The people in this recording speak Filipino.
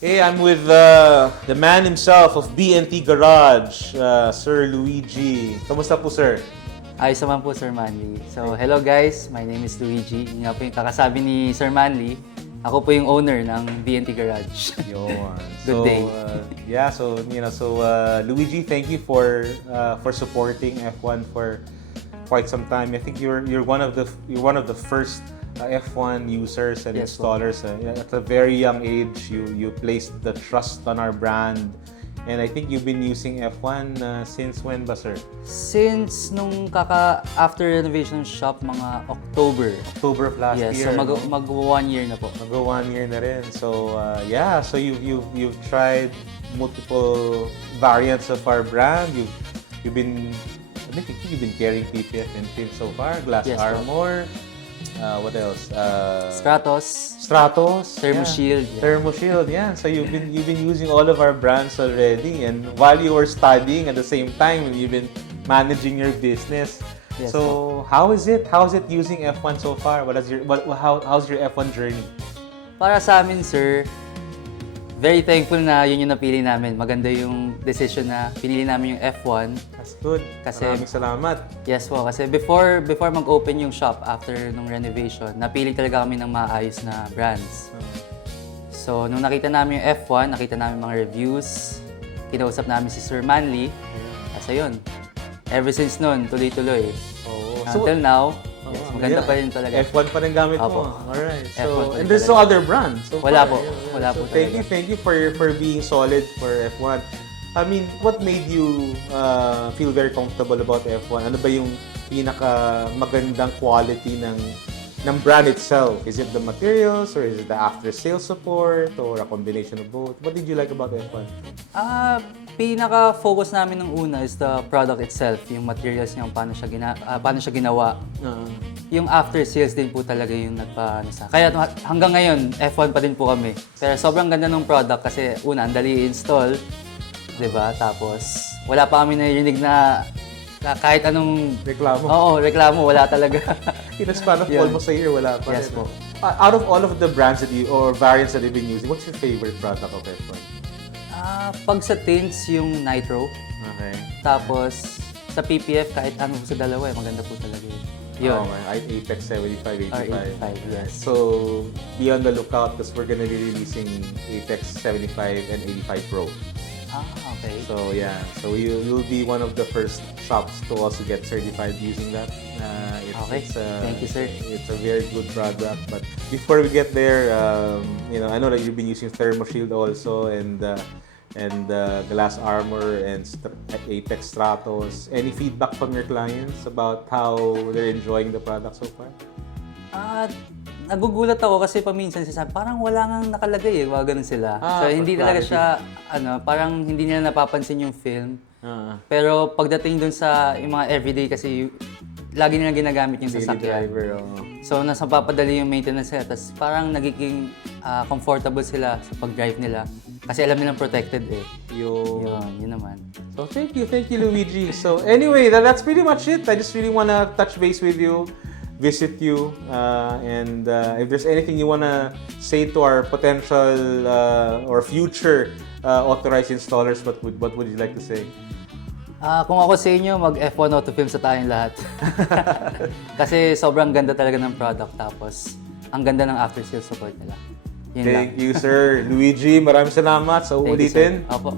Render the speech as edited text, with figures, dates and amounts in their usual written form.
Hey, I'm with the man himself of BNT Garage, Sir Luigi. Kamusta po, sir? Ayos naman po, Sir Manly. So, hello guys, my name is Luigi. Yun nga po yung kakasabi ni Sir Manly. Ako po yung owner ng BNT Garage. Yun. Good day. Luigi, thank you for supporting F1 for quite some time. I think you're one of the first F1 users and Yes, installers. At a very young age, you placed the trust on our brand. And I think you've been using F1 since when ba, sir? Since nung after renovation shop, mga October. October of last Yes, year. so no? mag 1 year na po. Mag-go 1 year na rin. So, so you've tried multiple variants of our brand. You've been, I think you've been carrying PPF and Film so far. Glass Yes, po. Armor. What else? Stratos, Stratos. Thermo Shield. Yeah. Thermo Shield, yeah. So you've been using all of our brands already, and while you were studying at the same time, you've been managing your business. Yes, So how is it? How is it using F1 so far? How's your F1 journey? Para sa amin, sir, very thankful na yun yung napili namin. Maganda yung decision na pinili namin yung F1. That's good. Kasi- Maraming salamat. Yes po, kasi before mag-open yung shop after nung renovation, napili talaga kami ng maayos na brands. So, nung nakita namin yung F1, nakita namin mga reviews, kinausap namin si Sir Manly. Kasi yun, ever since nun, tuloy-tuloy. Oo. Until now, yes, maganda yeah. pa rin talaga. F1 pa rin gamit Opo. mo. Alright. F1 pa So, rin and there's no talaga. other brand. So Wala far, po. Wala po Thank talaga. you for being solid for F1. I mean, what made you feel very comfortable about F1? Ano ba yung pinaka magandang quality ng brand itself? Is it the materials or is it the after sales support or a combination of both? What did you like about F1? Pinaka-focus namin nung una is the product itself, yung materials niya, paano siya ginawa. Yung after sales din po talaga yung nagpaano sa. Kaya hanggang ngayon, F1 pa din po kami. Pero sobrang ganda ng product kasi una, ang dali i-install, 'di ba? Tapos wala pa kami narinig na kahit anong Reklamo? Oo, reklamo wala talaga. In a span of Yun. almost a year, wala pa Yes rin. po. Out of all of the brands or variants that you've been using, what's your favorite product of F1? Pag sa tints, yung Nitro. Okay. Tapos sa PPF, kahit ano sa dalawa, maganda po talaga yun. Yun. Oh, man. Apex 75, 85. R85, yes. So, be on the lookout because we're gonna be releasing Apex 75 and 85 Pro. Okay. So, yeah. So, you'll be one of the first shops to also get certified using that. Okay. Thank you, sir. It's a very good product. But before we get there, I know that you've been using Thermo Shield also and Glass Armor and Apex Stratos. Any feedback from your clients about how they're enjoying the product so far? Nagugulat ako kasi paminsan sinasabi, parang wala nang nakalagay mga ganun sila. So hindi for talaga clarity. siya, parang hindi nila napapansin yung film. Uh, Pero pagdating dun sa yung mga everyday kasi lagi nila ginagamit yung Daily sasakyan. driver. So nasa papadali yung maintenance nila, tapos parang nagiging comfortable sila sa pag-drive nila. Kasi alam nilang protected eh. Yun naman. So thank you Luigi. So anyway, that's pretty much it. I just really wanna touch base with you, visit you, and if there's anything you wanna say to our potential or future authorized installers, what would you like to say? Kung ako sa inyo, mag-F1 Autofilm sa tayong lahat. Kasi sobrang ganda talaga ng product, tapos ang ganda ng after sales support nila. Yun lang. Thank you, sir. Luigi, maraming salamat sa Thank you, sir. uulitin. Opo.